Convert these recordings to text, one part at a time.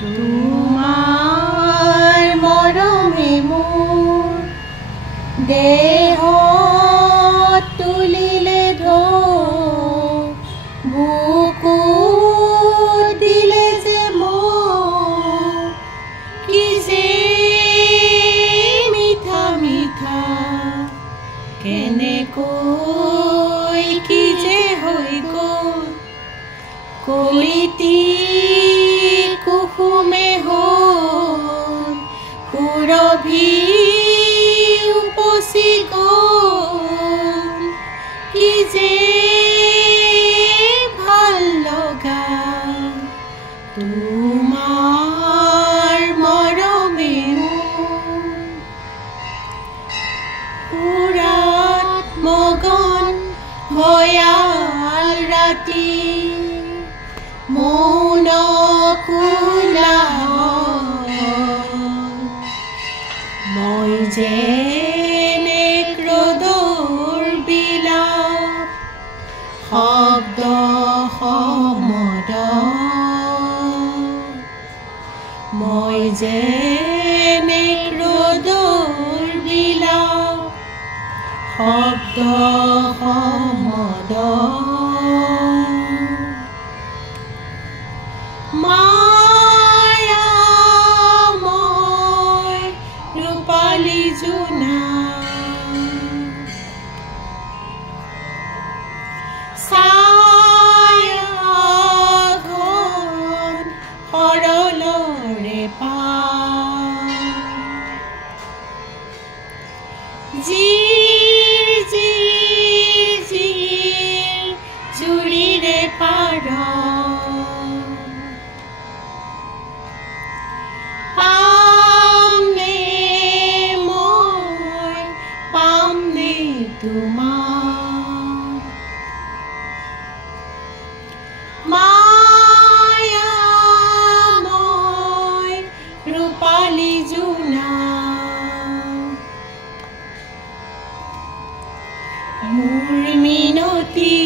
তোমাৰ মৰমে মোৰ দেহ তুলিলে ঢৌ বুকু দিলে যে মোক কি যে মিঠা মিঠা কেনেকৈ কি যে হৈ গ'ল কলিতি কুসুমে হ'ল সুৰভি উপচি গ'ল কি যে ভাল লগা তোমাৰ মৰমে সুৰাত মগন ভয়াল ৰাতি মৌন কোলাহল মই যেনে ক্ৰোধৰ বিলাপ শব্দ সমদ মই যেনে ক্ৰোধৰ বিলাপ শব্দ সমদ মায়াময় ৰূপালী জোনা ছায়াঘন সৰলৰে পাৰ জিৰ জিৰ জিৰ জুৰিৰে পাৰ তোমাৰ মায়াময় ৰূপালী জোনা মোৰ মিনতি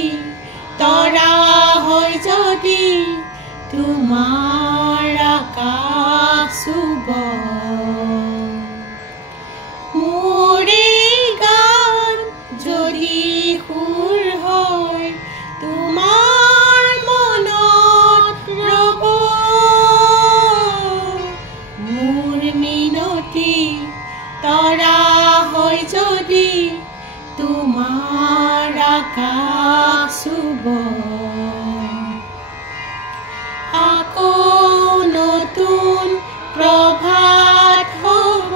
তৰা হয় যদি তোমাৰ আকাশ চুব সুৰ হয় তোমাৰ মনত ৰব মোৰ মিনতি তৰা হয় যদি তোমাৰ আকাশ চুব আকৌ নতুন প্ৰভাত হ'ব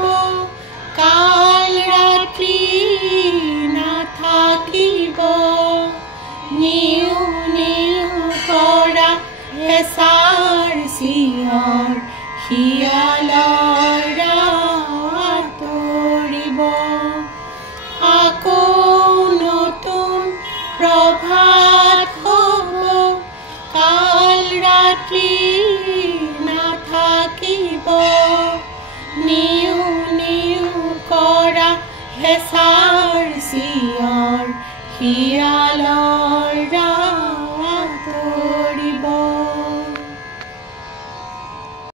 কাল ৰাত্ৰি থাকিব নিউ নিউ কৰা হেঁচাৰ চিঞৰ শিয়ালৰ আঁতৰিব আকৌ নতুন প্ৰভাত হ'ব কাল ৰাত্ৰি নাথাকিব নিউ নিউ কৰা হেঁচাৰ চিঞৰ শিয়ালৰ